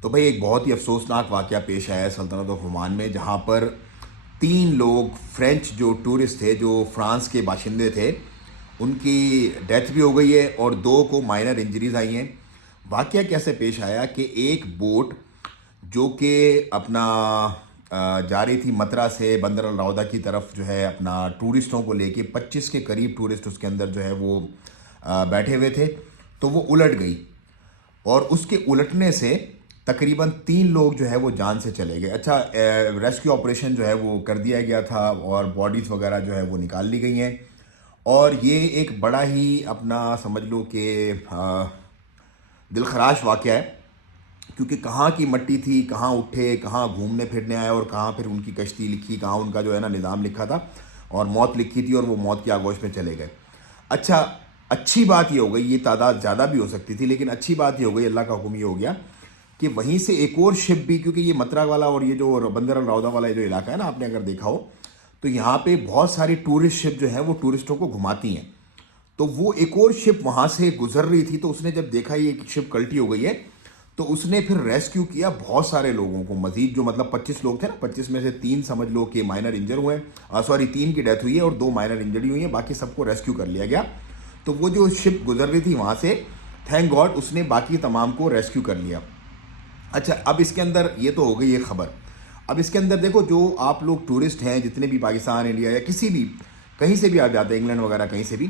تو بھائی ایک بہت ہی افسوسناک واقعہ پیش آیا ہے سلطنت آف عمان میں، جہاں پر 3 لوگ فرینچ جو ٹورسٹ تھے، جو فرانس کے باشندے تھے، ان کی ڈیتھ بھی ہو گئی ہے اور 2 کو مائنر انجریز آئی ہیں۔ واقعہ کیسے پیش آیا کہ ایک بوٹ جو کہ اپنا جا رہی تھی مترا سے بندر الروضہ کی طرف، جو ہے اپنا ٹورسٹوں کو لے کے، 25 کے قریب ٹورسٹ اس کے اندر جو ہے وہ بیٹھے ہوئے تھے، تو وہ الٹ گئی اور اس کے الٹنے سے تقریباً 3 لوگ جو ہے وہ جان سے چلے گئے۔ اچھا، ریسکیو آپریشن جو ہے وہ کر دیا گیا تھا اور باڈیز وغیرہ جو ہے وہ نکال لی گئی ہیں، اور یہ ایک بڑا ہی اپنا سمجھ لو کہ دل خراش واقعہ ہے، کیونکہ کہاں کی مٹی تھی، کہاں اٹھے، کہاں گھومنے پھرنے آئے، اور کہاں پھر ان کی کشتی لکھی، کہاں ان کا جو ہے نا نظام لکھا تھا اور موت لکھی تھی، اور وہ موت کی آگوش میں چلے گئے۔ اچھا، اچھی بات یہ ہو گئی، یہ تعداد زیادہ بھی ہو سکتی تھی، لیکن اچھی بات یہ ہو گئی، اللہ کا حکم یہ ہو گیا کہ وہیں سے ایک اور شپ بھی، کیونکہ یہ مترا والا اور یہ جو بندر الروضہ والا جو علاقہ ہے نا، آپ نے اگر دیکھا ہو تو یہاں پہ بہت ساری ٹورسٹ شپ جو ہیں وہ ٹورسٹوں کو گھماتی ہیں، تو وہ ایک اور شپ وہاں سے گزر رہی تھی، تو اس نے جب دیکھا یہ شپ کلٹی ہو گئی ہے، تو اس نے پھر ریسکیو کیا بہت سارے لوگوں کو، مزید جو مطلب 25 لوگ تھے نا، 25 میں سے 3 سمجھ لو کہ مائنر انجر ہوئے ہیں، سوری 3 کی ڈیتھ ہوئی ہے اور 2 مائنر انجری ہوئی ہیں، باقی سب کو ریسکیو کر لیا گیا۔ تو وہ جو شپ گزر رہی تھی وہاں سے، تھینک گاڈ اس نے باقی تمام کو ریسکیو کر لیا۔ اچھا، اب اس کے اندر یہ تو ہو گئی یہ خبر، اب اس کے اندر دیکھو، جو آپ لوگ ٹورسٹ ہیں جتنے بھی پاکستان، انڈیا یا کسی بھی کہیں سے بھی آپ جاتے ہیں، انگلینڈ وغیرہ کہیں سے بھی،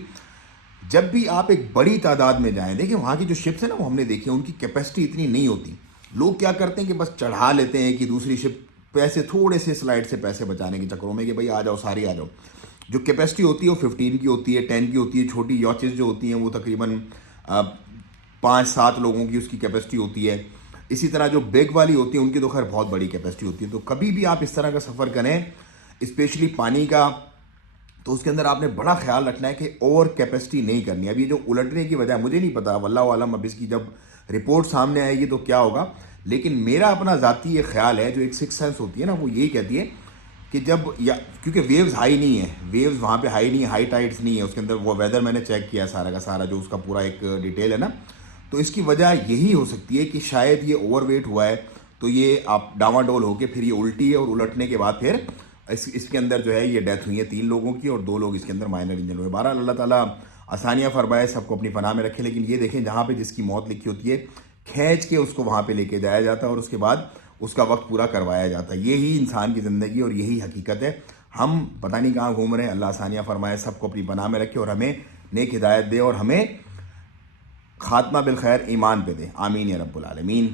جب بھی آپ ایک بڑی تعداد میں جائیں، دیکھیں وہاں کی جو شپس ہیں نا، وہ ہم نے دیکھی ہیں، ان کی کیپیسٹی اتنی نہیں ہوتی۔ لوگ کیا کرتے ہیں کہ بس چڑھا لیتے ہیں کہ دوسری شپ، پیسے تھوڑے سے سلائڈ سے پیسے بچانے کے چکروں میں کہ بھائی آ جاؤ، ساری آ جاؤ۔ جو کیپیسٹی ہوتی ہے وہ 15 کی ہوتی ہے، 10 کی ہوتی ہے، چھوٹی یاچز جو ہوتی ہیں وہ تقریباً 5-7 لوگوں کی اس کی کیپیسٹی ہوتی ہے۔ اسی طرح جو بیگ والی ہوتی ہے ان کی تو خیر بہت بڑی کیپیسٹی ہوتی ہے۔ تو کبھی بھی آپ اس طرح کا سفر کریں، اسپیشلی پانی کا، تو اس کے اندر آپ نے بڑا خیال رکھنا ہے کہ اوور کیپیسٹی نہیں کرنی ہے۔ اب یہ جو الٹنے کی وجہ، مجھے نہیں پتا، واللہ عالم، اب اس کی جب رپورٹ سامنے آئے گی تو کیا ہوگا، لیکن میرا اپنا ذاتی یہ خیال ہے، جو ایک سکس سینس ہوتی ہے نا، وہ یہی کہتی ہے کہ جب کیونکہ ویوز ہائی نہیں ہے، ویوز وہاں پہ ہائی نہیں ہے، ہائی ٹائڈس نہیں ہے اس کے اندر، وہ ویدر میں نے چیک کیا سارا کا سارا، جو اس کا پورا ایک ڈیٹیل ہے نا، تو اس کی وجہ یہی ہو سکتی ہے کہ شاید یہ اوور ویٹ ہوا ہے، تو یہ آپ ڈاواں ڈول ہو کے پھر یہ الٹی ہے، اور الٹنے کے بعد پھر اس کے اندر جو ہے یہ ڈیتھ ہوئی ہے 3 لوگوں کی، اور 2 لوگ اس کے اندر مائنر انجر ہوئے۔ بہرحال اللہ تعالیٰ آسانیاں فرمائے، سب کو اپنی پناہ میں رکھے، لیکن یہ دیکھیں جہاں پہ جس کی موت لکھی ہوتی ہے، کھینچ کے اس کو وہاں پہ لے کے جایا جاتا ہے اور اس کے بعد اس کا وقت پورا کروایا جاتا ہے۔ یہی انسان کی زندگی اور یہی حقیقت ہے۔ ہم پتہ نہیں کہاں گھوم رہے ہیں، اللہ آسانیاں فرمائے، سب کو اپنی پناہ میں رکھے اور ہمیں نیک ہدایت دے اور ہمیں خاتمہ بالخیر ایمان پہ دے، آمین یا رب العالمین۔